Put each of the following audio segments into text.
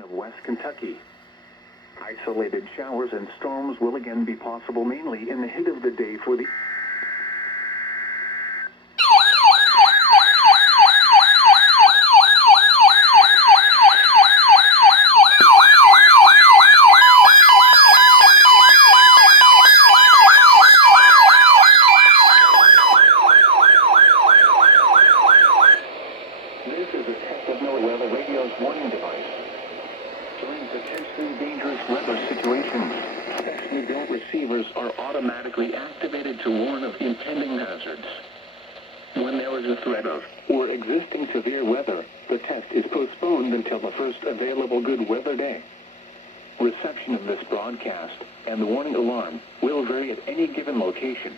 of West Kentucky. Isolated showers and storms will again be possible mainly in the heat of the day for the This is a test of NOAA radio's warning device. During potentially dangerous weather situations, specially built receivers are automatically activated to warn of impending hazards. When there is a threat of or existing severe weather, the test is postponed until the first available good weather day. Reception of this broadcast and the warning alarm will vary at any given location.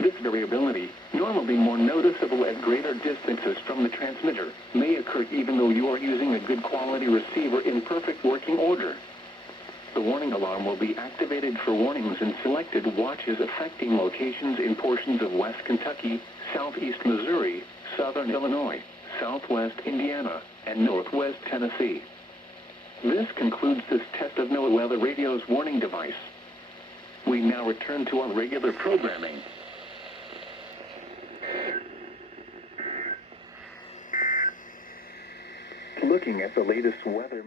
This variability, normally more noticeable at greater distances from the transmitter, may occur even though you are using a good quality receiver in perfect working order. The warning alarm will be activated for warnings in selected watches affecting locations in portions of West Kentucky, southeast Missouri, southern Illinois, southwest Indiana, and northwest Tennessee. This concludes this test of NOAA Weather Radio's warning device. We now return to our regular programming. Looking at the latest weather